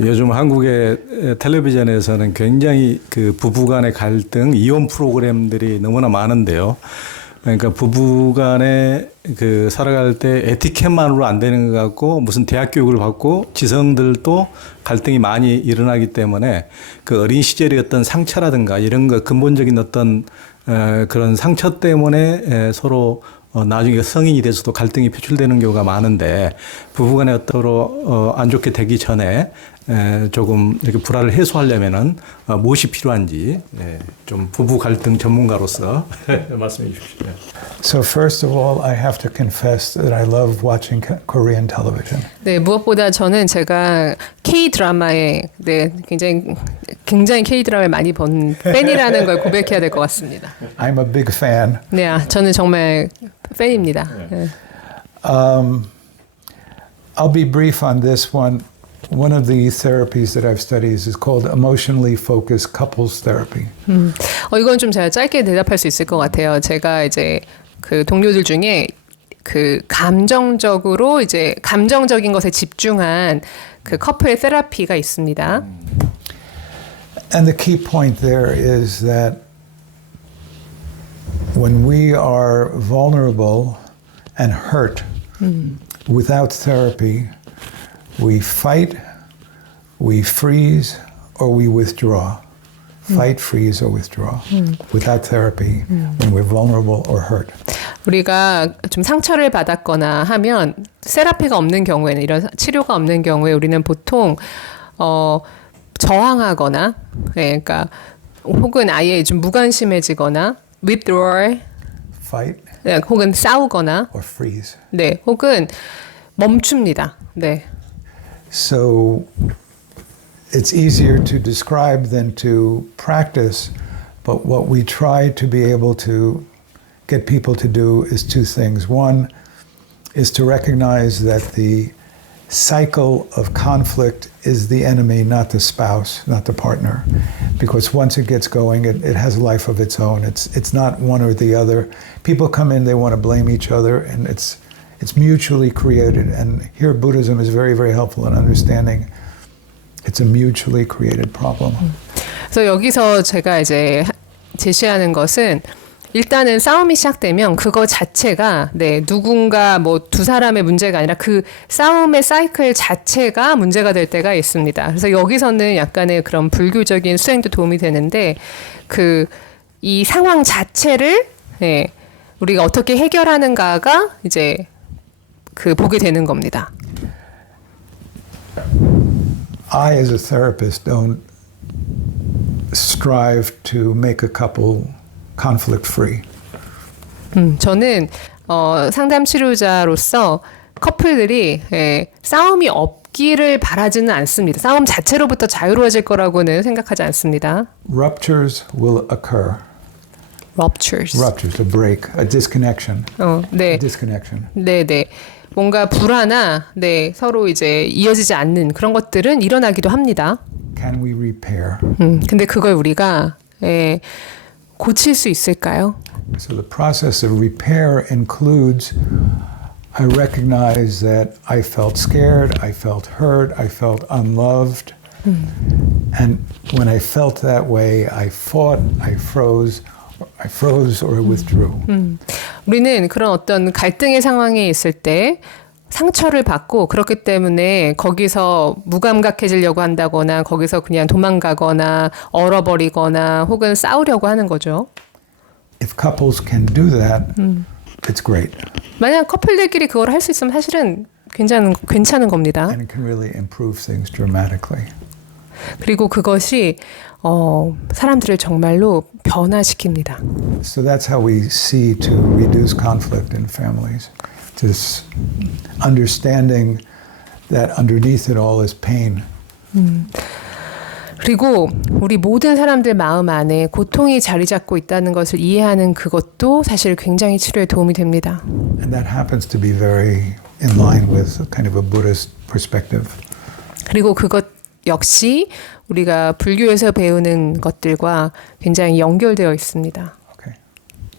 요즘 한국의 텔레비전에서는 굉장히 그 부부간의 갈등, 이혼 프로그램들이 너무나 많은데요. 그러니까 부부간에 그 살아갈 때 에티켓만으로 안 되는 것 같고 무슨 대학 교육을 받고 지성들도 갈등이 많이 일어나기 때문에 그 어린 시절의 어떤 상처라든가 이런 거 근본적인 어떤 그런 상처 때문에 서로 나중에 성인이 돼서도 갈등이 표출되는 경우가 많은데 부부간에 어떠로 안 좋게 되기 전에 조금 이렇게 불화를 해소하려면은 무엇이 필요한지 좀 부부 갈등 전문가로서 말씀해 주십시오. So first of all, I have to confess that I love watching Korean television. 네, 무엇보다 저는 제가 K 드라마에 굉장히 K 드라마를 많이 본 팬이라는 걸 고백해야 될 것 같습니다. I'm a big fan. 네, 저는 정말 팬입니다. 네. I'll be brief on this one. One of the therapies that I've studied is called emotionally focused couples therapy. 이건 좀 제가 짧게 대답할 수 있을 것 같아요. 제가 이제 그 동료들 중에 그 감정적인 것에 집중한 그 커플 테라피가 있습니다. And the key point there is that when we are vulnerable and hurt without therapy, we fight, we freeze, or we withdraw. Fight, freeze, or withdraw. Without therapy, when we're vulnerable or hurt. 우리가 좀 상처를 받았거나 하면 세라피가 없는 경우에는 이런 치료가 없는 경우에 우리는 보통 저항하거나 그러니까 혹은 아예 좀 무관심해지거나 withdraw, Fight, 혹은 싸우거나 or freeze. 네, 혹은 멈춥니다. 네. So it's easier to describe than to practice, but what we try to be able to get people to do is two things. One is to recognize that the cycle of conflict is the enemy, not the spouse, not the partner. Because once it gets going, it has a life of its own. It's not one or the other. People come in, they want to blame each other, and it's mutually created. And here Buddhism is very, very helpful in understanding it's a mutually created problem. 그래서 여기서 제가 이제 제시하는 것은 일단은 싸움이 시작되면 그거 자체가 누군가 뭐 두 사람의 문제가 아니라 그 싸움의 사이클 자체가 문제가 될 때가 있습니다. 그래서 여기서는 약간의 그런 불교적인 수행도 도움이 되는데 이 상황 자체를 우리가 어떻게 해결하는가가 이제 보게 되는 겁니다. I, as a therapist, don't strive to make a couple conflict-free. 저는 상담 치료자로서 커플들이 싸움이 없기를 바라지는 않습니다. 싸움 자체로부터 자유로워질 거라고는 생각하지 않습니다. Ruptures will occur. Ruptures, a break, a disconnection. 네. A disconnection. 네. 뭔가 불화나 서로 이제 이어지지 않는 그런 것들은 일어나기도 합니다. Can we repair? 근데 그걸 우리가 고칠 수 있을까요? So the process of repair includes I recognize that I felt scared, I felt hurt, I felt unloved. And when I felt that way, I fought, I froze or withdrew. 우리는 그런 어떤 갈등의 상황에 있을 때 상처를 받고 그렇기 때문에 거기서 무감각해지려고 한다거나 거기서 그냥 도망가거나 얼어버리거나 혹은 싸우려고 하는 거죠. If couples can do that, it's great. 만약 커플들끼리 그걸 할 수 있으면 사실은 괜찮은 겁니다. And it can really improve things dramatically. 그리고 그것이 사람들을 정말로 변화시킵니다. So that's how we see to reduce conflict in families. Just understanding that underneath it all is pain. 그리고 우리 모든 사람들 마음 안에 고통이 자리 잡고 있다는 것을 이해하는 그것도 사실 굉장히 치료에 도움이 됩니다. And that happens to be very in line with kind of a Buddhist perspective. 그리고 그것 역시 우리가 불교에서 배우는 것들과 굉장히 연결되어 있습니다. Okay.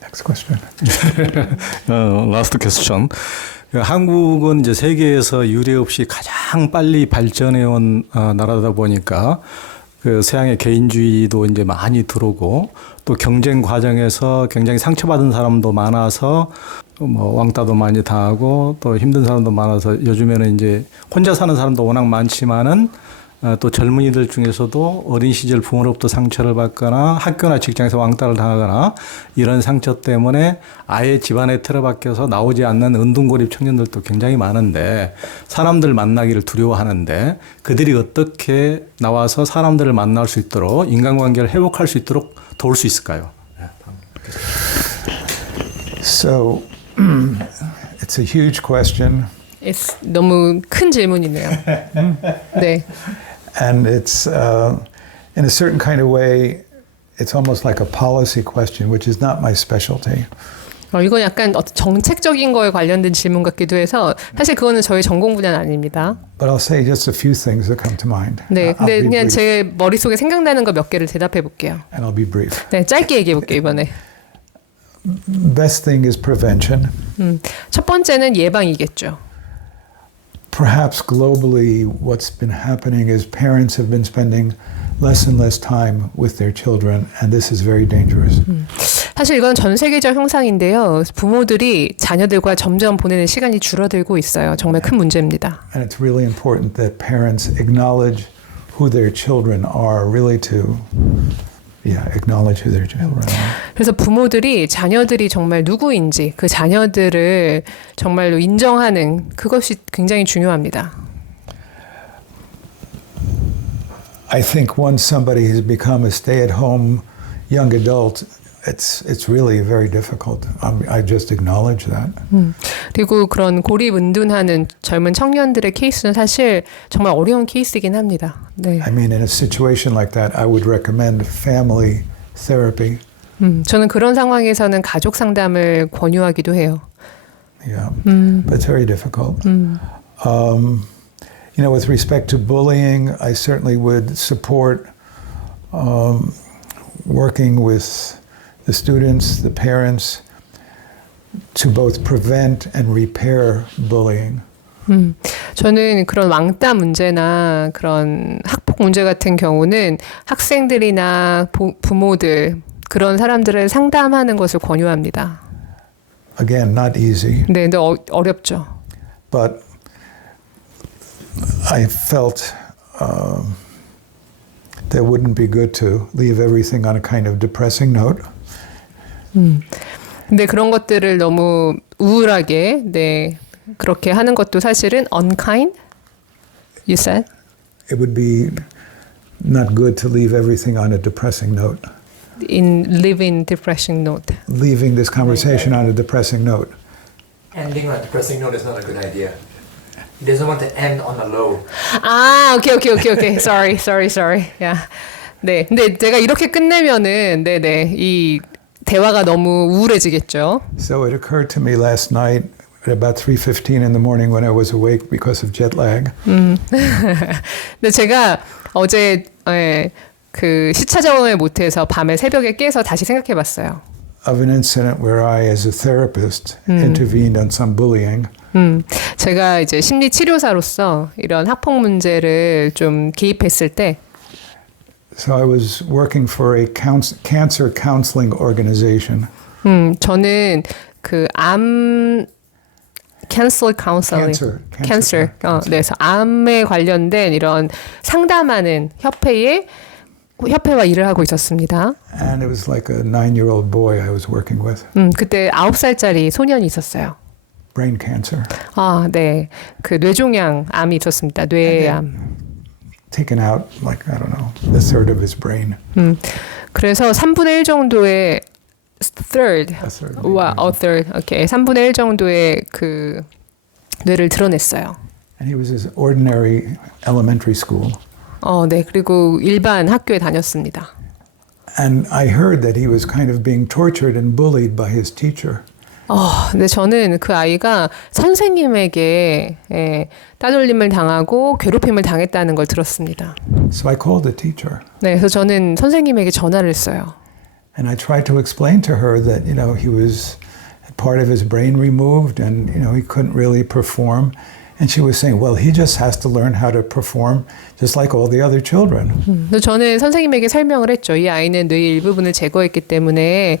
Next question. Last question. 한국은 이제 세계에서 유례 없이 가장 빨리 발전해 온 나라다 보니까 그 서양의 개인주의도 이제 많이 들어오고 또 경쟁 과정에서 굉장히 상처받은 사람도 많아서 뭐 왕따도 많이 당하고 또 힘든 사람도 많아서 요즘에는 이제 혼자 사는 사람도 워낙 많지만은 또 젊은이들 중에서도 어린 시절 부모로부터 상처를 받거나 학교나 직장에서 왕따를 당하거나 이런 상처 때문에 아예 집안에 틀어박혀서 나오지 않는 은둔고립 청년들도 굉장히 많은데 사람들 만나기를 두려워하는데 그들이 어떻게 나와서 사람들을 만날 수 있도록 인간관계를 회복할 수 있도록 도울 수 있을까요? So it's a huge question. 너무 큰 질문이네요. 네. And it's, in a certain kind of way, it's almost like a policy question, which is not my specialty. 이건 약간 정책적인 거에 관련된 질문 같기도 해서 사실 그거는 저희 전공 분야는 아닙니다. But I'll say just a few things that come to mind. 네, I'll 근데 be 그냥 brief, 제 머릿속에 생각나는 거 몇 개를 대답해 볼게요. and I'll be brief. 네, 짧게 얘기해 볼게요, 이번에. Best thing is prevention. 첫 번째는 예방이겠죠. Perhaps globally, what's been happening is parents have been spending less and less time with their children, and this is very dangerous. 사실 이건 전 세계적 현상인데요. 부모들이 자녀들과 점점 보내는 시간이 줄어들고 있어요. 정말 큰 문제입니다. And it's really important that parents acknowledge who their children are, really to acknowledge who their children are. 그래서 부모들이 자녀들이 정말 누구인지 그 자녀들을 정말로 인정하는 그것이 굉장히 중요합니다. I think once somebody has become a stay-at-home young adult, it's really very difficult. I just acknowledge that. 그리고 그런 고립은둔하는 젊은 청년들의 케이스는 사실 정말 어려운 케이스이긴 합니다. 네. I mean, in a situation like that, I would recommend family therapy. 저는 그런 상황에서는 가족 상담을 권유하기도 해요. Yeah, but it's very difficult. You know, with respect to bullying, I certainly would support working with the students, the parents, to both prevent and repair bullying. 저는 그런 왕따 문제나 그런 학폭 문제 같은 경우는 학생들이나 부모들 그런 사람들을 상담하는 것을 권유합니다. Again, not easy. 네, 근데 어렵죠. But I felt that wouldn't be good to leave everything on a kind of depressing note. 근데 그런 것들을 너무 우울하게 네 그렇게 하는 것도 사실은 unkind. You said? It would be not good to leave everything on a depressing note. In living depression note. Leaving this conversation on a depressing note. Ending on a depressing note is not a good idea. He doesn't want to end on a low. 아, 오케이. Sorry. Yeah. 네. 근데 제가 이렇게 끝내면은 네네 이 대화가 너무 우울해지겠죠. So it occurred to me last night at about 3:15 in the morning when I was awake because of jet lag. 근데 제가 어제 그 시차 적응을 못해서 밤에 새벽에 깨서 다시 생각해봤어요. Of an incident where I, as a therapist, intervened on some bullying. 제가 이제 심리 치료사로서 이런 학폭 문제를 좀 개입했을 때. So I was working for a cancer counseling organization. 저는 그 암 cancer counseling, cancer. 네, 그래서 암에 관련된 이런 상담하는 협회와 일을 하고 있었습니다. And it was like a 9-year-old boy I was working with. 그때 9살짜리 소년이 있었어요. Brain cancer. 아, 네. 그 뇌종양 암이 있었습니다. 뇌암. Taken out, like, I don't know, a third of his brain. 그래서 3분의 1 정도의 third. A third. 와, a third. 오케이. 3분의 1 정도의 그 뇌를 드러냈어요. And he was his ordinary elementary school. 네. 그리고 일반 학교에 다녔습니다. And I heard that he was kind of being tortured and bullied by his teacher. 근데 저는 그 아이가 선생님에게 따돌림을 당하고 괴롭힘을 당했다는 걸 들었습니다. So I called the teacher. 네, 그래서 저는 선생님에게 전화를 했어요. And I tried to explain to her that, you know, he was part of his brain removed, and he couldn't really perform. And she was saying, well, he just has to learn how to perform just like all the other children. 그래서 저는 선생님에게 설명을 했죠. 이 아이는 뇌의 일부분을 제거했기 때문에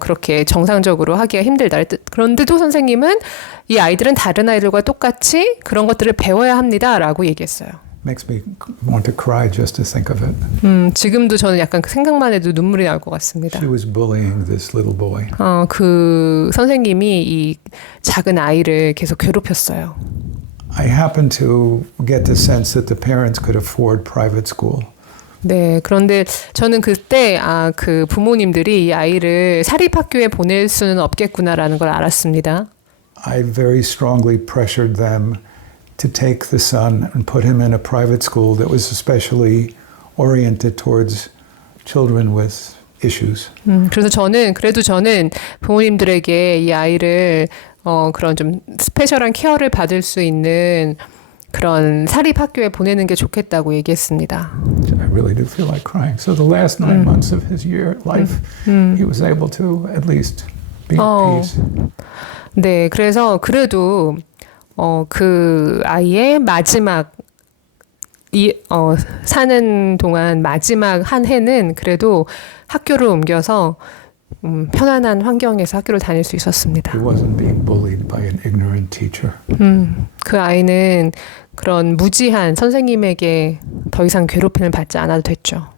그렇게 정상적으로 하기가 힘들다. 그런데도 선생님은 이 아이들은 다른 아이들과 똑같이 그런 것들을 배워야 합니다라고 얘기했어요. Makes me want to cry just to think of it. 지금도 저는 약간 그 생각만 해도 눈물이 나올 것 같습니다. She was bullying this little boy. 그 선생님이 이 작은 아이를 계속 괴롭혔어요. I happen to get the sense that the parents could afford private school. 네, 그런데 저는 그때 그 부모님들이 이 아이를 사립학교에 보낼 수는 없겠구나라는 걸 알았습니다. I very strongly pressured them to take the son and put him in a private school that was especially oriented towards children with issues. 그래서 저는 부모님들에게 이 아이를 그런 좀 스페셜한 케어를 받을 수 있는 그런 사립학교에 보내는 게 좋겠다고 얘기했습니다. I really do feel like crying. So the last 9 months of his life, he was able to at least be at peace. 네, 그래서 그래도 그 아이의 마지막 사는 동안 마지막 한 해는 그래도 학교를 옮겨서 편안한 환경에서 학교를 다닐 수 있었습니다. He wasn't being bullied by an ignorant teacher. 그 아이는 그런 무지한 선생님에게 더 이상 괴롭힘을 받지 않아도 됐죠.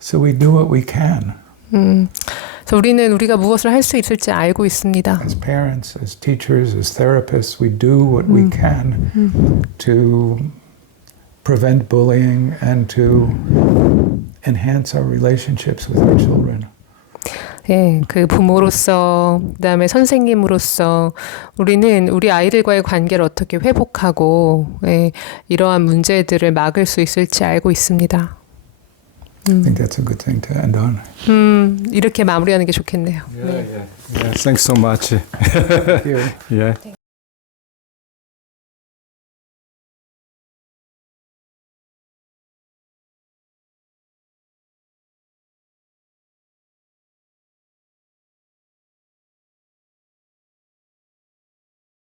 So we do what we can. 그래서 우리는 우리가 무엇을 할 수 있을지 알고 있습니다. As parents, as teachers, as therapists, we do what we can to prevent bullying and to enhance our relationships with our children. 예, 그 부모로서, 그다음에 선생님으로서 우리는 우리 아이들과의 관계를 어떻게 회복하고 이러한 문제들을 막을 수 있을지 알고 있습니다. I think that's a good thing to end on. 이렇게 마무리하는 게 좋겠네요. Yeah, thanks so much. Thank you. Yeah.